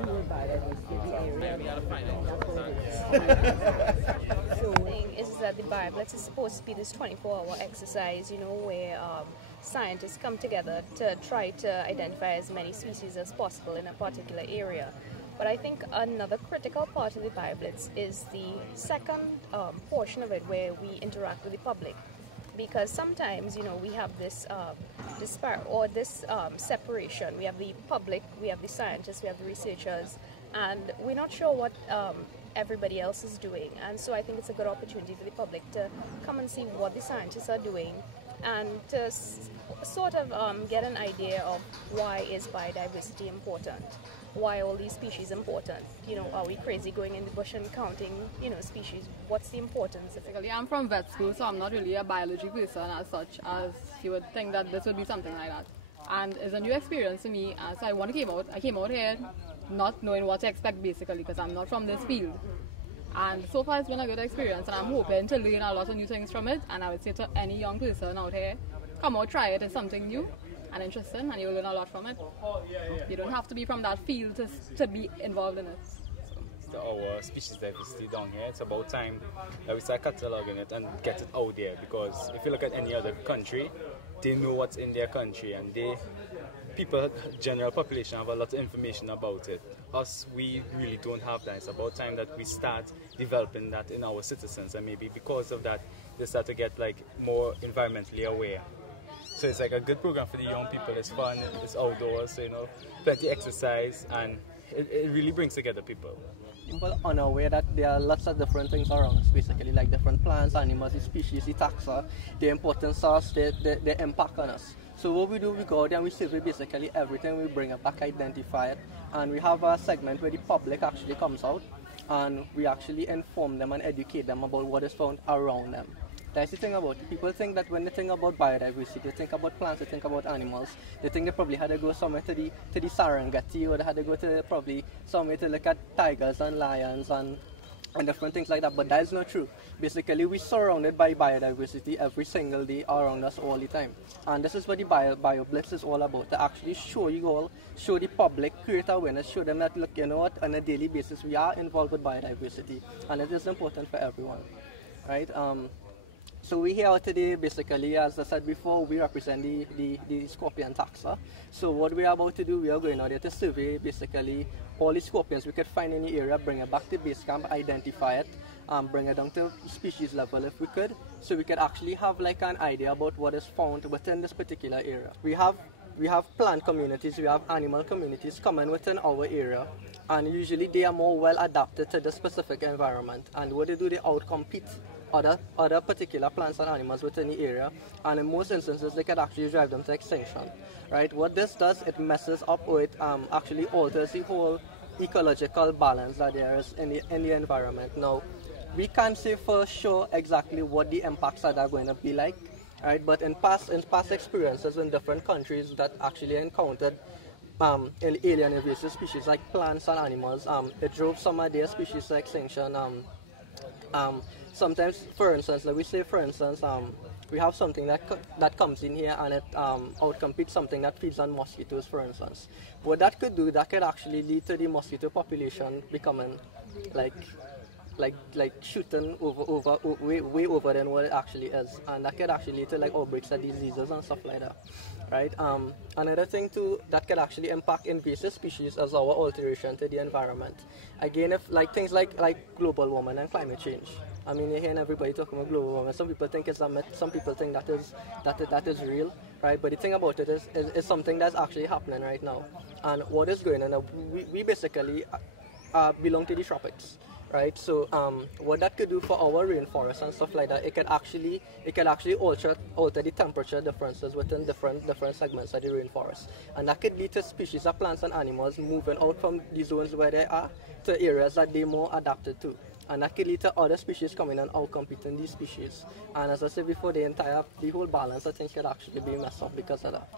So the thing is that the Bio-Blitz is supposed to be this 24-hour exercise, where scientists come together to try to identify as many species as possible in a particular area. But I think another critical part of the Bio-Blitz is the second portion of it, where we interact with the public. Because sometimes, we have this separation. We have the public, we have the scientists, we have the researchers, and we're not sure what everybody else is doing. And so I think it's a good opportunity for the public to come and see what the scientists are doing, and to sort of get an idea of why is biodiversity important. Why are all these species important? Are we crazy going in the bush and counting, species? What's the importance? Basically, I'm from vet school, so I'm not really a biology person as such, as you would think that this would be something like that. And it's a new experience to me, so I came out here not knowing what to expect, basically, because I'm not from this field. And so far it's been a good experience, and I'm hoping to learn a lot of new things from it. And I would say to any young person out here, come out, try it. It's something new and interesting, and you'll learn a lot from it. You don't have to be from that field to be involved in it. Our species diversity down here, it's about time that we start cataloging it and get it out there, because if you look at any other country, they know what's in their country, and general population have a lot of information about it. Us, we really don't have that. It's about time that we start developing that in our citizens, and maybe because of that they start to get more environmentally aware. So it's a good program for the young people. It's fun, it's outdoors, so plenty exercise, and it really brings together people. People are unaware that there are lots of different things around us, basically, like different plants, animals, the species, the taxa, the importance of us, the impact on us. So what we do, we go out and we survey basically everything, we bring it back, identify it, and we have a segment where the public actually comes out, and we actually inform them and educate them about what is found around them. That's the thing about it. People think that when they think about biodiversity, they think about plants, they think about animals. They think they probably had to go somewhere to the Serengeti, or they had to go to probably somewhere to look at tigers and lions and different things like that. But that is not true. Basically, we're surrounded by biodiversity every single day around us all the time. And this is what the Bio-Blitz is all about, to actually show you all, show the public, create awareness, show them that, look, what, on a daily basis we are involved with biodiversity. And it is important for everyone, right? So we're here today, basically, as I said before, we represent the scorpion taxa. So what we're about to do, we are going out there to survey, basically, all the scorpions we could find in the area, bring it back to base camp, identify it, bring it down to species level if we could, so we could actually have an idea about what is found within this particular area. We have plant communities, we have animal communities coming within our area, and usually they are more well adapted to the specific environment. And what they do, they outcompete other particular plants and animals within the area, and in most instances they can actually drive them to extinction. Right? What this does, it messes up, or it actually alters the whole ecological balance that there is in the environment. Now, we can't say for sure exactly what the impacts are going to be like, right? But in past experiences in different countries that actually encountered alien invasive species like plants and animals, it drove some of their species to extinction. Sometimes, for instance, we have something that comes in here and it outcompetes something that feeds on mosquitoes, for instance. What that could do, that could actually lead to the mosquito population becoming shooting way over than what it actually is, and that could actually lead to outbreaks of diseases and stuff like that, right? Another thing too that could actually impact invasive species is our alteration to the environment. Again, if things like global warming and climate change. I mean, you're hearing everybody talking about global warming. Some people think it's a myth, some people think that is real, right? But the thing about it is something that's actually happening right now. And what is going on now, we basically belong to the tropics, right? So what that could do for our rainforests and stuff like that, it could actually alter the temperature differences within different segments of the rainforest, and that could lead to species of plants and animals moving out from the zones where they are to areas that they're more adapted to. And that could lead to other species coming and outcompeting these species. And as I said before, the whole balance, I think, could actually be messed up because of that.